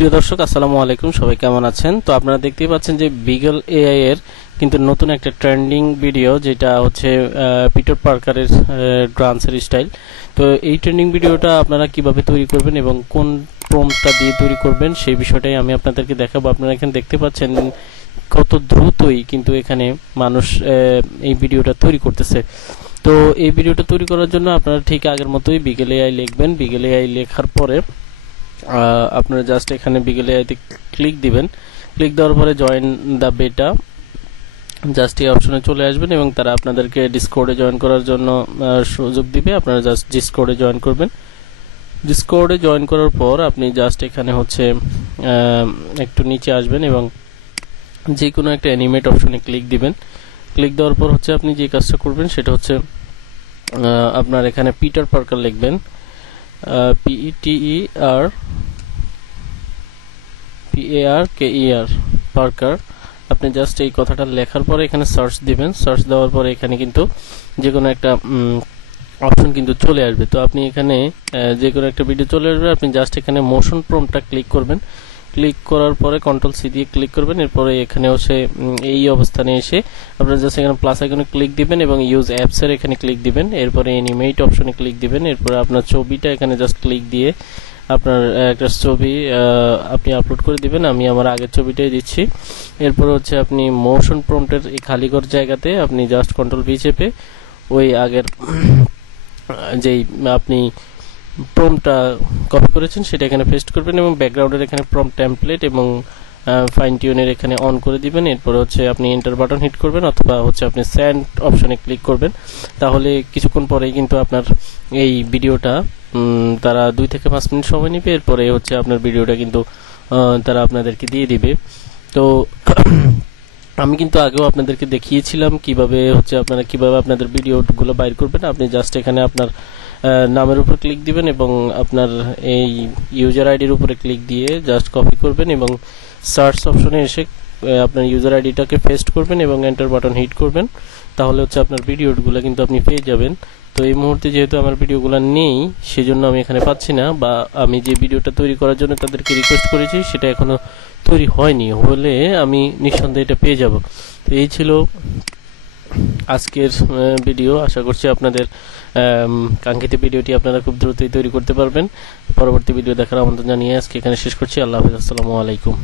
প্রিয় দর্শক আসসালামু আলাইকুম, সবাই কেমন আছেন? তো আপনারা দেখতেই পাচ্ছেন যে বিগল এআই এর কিন্তু নতুন একটা ট্রেন্ডিং ভিডিও, যেটা হচ্ছে পিটার পার্কারের ডান্সের স্টাইল। তো এই ট্রেন্ডিং ভিডিওটা আপনারা কিভাবে তৈরি করবেন এবং কোন প্রম্পটটা দিয়ে তৈরি করবেন সেই বিষয়টাই আমি আপনাদেরকে দেখাবো। আপনারা এখানে দেখতে পাচ্ছেন কত দ্রুতই কিন্তু এখানে মানুষ এই ভিডিওটা তৈরি করতেছে। তো এই ভিডিওটা তৈরি করার জন্য আপনারা ঠিক আগের মতোই বিগল এআই লিখবেন। বিগল এআই লেখার পরে আপনারা জাস্ট এখানে বিগল এআইতে ক্লিক দিবেন। ক্লিক দেওয়ার পরে জয়েন দ্য বেটা জাস্ট এই অপশনে চলে আসবেন এবং তারা আপনাদেরকে ডিসকর্ডে জয়েন করার জন্য সুযোগ দিবে। আপনারা জাস্ট ডিসকর্ডে জয়েন করবেন। ডিসকর্ডে জয়েন করার পর আপনি জাস্ট এখানে হচ্ছে একটু নিচে আসবেন এবং যে কোনো একটা অ্যানিমেট অপশনে ক্লিক দিবেন। ক্লিক দেওয়ার পর হচ্ছে আপনি যে কাজটা করবেন সেটা হচ্ছে আপনার এখানে পিটার পার্কার লিখবেন, PETER পার্কার। আপনি জাস্ট এই কথাটা লেখার পরে এখানে সার্চ দিবেন। সার্চ দেওয়ার পরে এখানে কিন্তু যে কোনো একটা অপশন কিন্তু চলে আসবে। তো আপনি এখানে যে কোনো একটা ভিডিও চলে আসবে, আপনি জাস্ট এখানে মোশন প্রম্পটটা ক্লিক করবেন। ক্লিক করার পরে কন্ট্রোল সি দিয়ে ক্লিক করবেন। এরপরে এখানে হচ্ছে এই অবস্থানে এসে আপনারা জাস্ট এখানে প্লাস আইকনে ক্লিক দিবেন এবং ইউজ অ্যাপস এর এখানে ক্লিক দিবেন। এরপরে অ্যানিমেট অপশনে ক্লিক দিবেন। এরপরে আপনার ছবিটা এখানে জাস্ট ক্লিক দিয়ে আপনার একটা ছবি আপনি আপলোড করে দিবেন। আমি আমার আগের ছবিটাই দিচ্ছি। এরপর হচ্ছে আপনি মোশন প্রম্পটের এই খালি ঘর জায়গাতে আপনি জাস্ট কন্ট্রোল ভি চেপে ওই আগের যেই আপনি প্রম্পটটা কপি করেছেন সেটা এখানে পেস্ট করবেন এবং ব্যাকগ্রাউন্ডের এখানে প্রম্পট টেমপ্লেট এবং ফাইন টিউনের এখানে অন করে দিবেন। এরপর হচ্ছে আপনি এন্টার বাটন হিট করবেন অথবা হচ্ছে আপনি সেন্ড অপশনে ক্লিক করবেন। তাহলে কিছুক্ষণ পরেই কিন্তু আপনার এই ভিডিওটা তারা 2 থেকে 5 মিনিট সময় নেবে। এরপরে হচ্ছে আপনার ভিডিওটা কিন্তু তারা আপনাদেরকে দিয়ে দিবে। তো আমি কিন্তু আগেও আপনাদেরকে দেখিয়েছিলাম কিভাবে হচ্ছে আপনারা কিভাবে আপনাদের ভিডিওগুলো বাইর করবেন। আপনি জাস্ট এখানে আপনার নামের উপর ক্লিক দিবেন এবং আপনার এই ইউজার আইডির উপরে ক্লিক দিয়ে জাস্ট কপি করবেন এবং সার্চ অপশনে এসে আপনার ইউজার আইডিটাকে পেস্ট করবেন এবং এন্টার বাটন হিট করবেন। তাহলে হচ্ছে আপনার ভিডিওগুলো কিন্তু আপনি পেয়ে যাবেন। তো এই মুহূর্তে যেহেতু আমার ভিডিওগুলো নেই সেজন্য আমি এখানে পাচ্ছি না, বা আমি যে ভিডিওটা তৈরি করার জন্য তাদেরকে রিকোয়েস্ট করেছি সেটা এখনো তৈরি হয়নি। হলে আমি নিঃসন্দেহে এটা পেয়ে যাব। তো এই ছিল আজকের ভিডিও। আশা করছি আপনাদের কাঙ্ক্ষিত ভিডিওটি আপনারা খুব দ্রুতই তৈরি করতে পারবেন। পরবর্তী ভিডিও দেখার আমন্ত্রণ জানিয়ে আজকে এখানে শেষ করছি। আল্লাহ হাফেজ, আসসালামু আলাইকুম।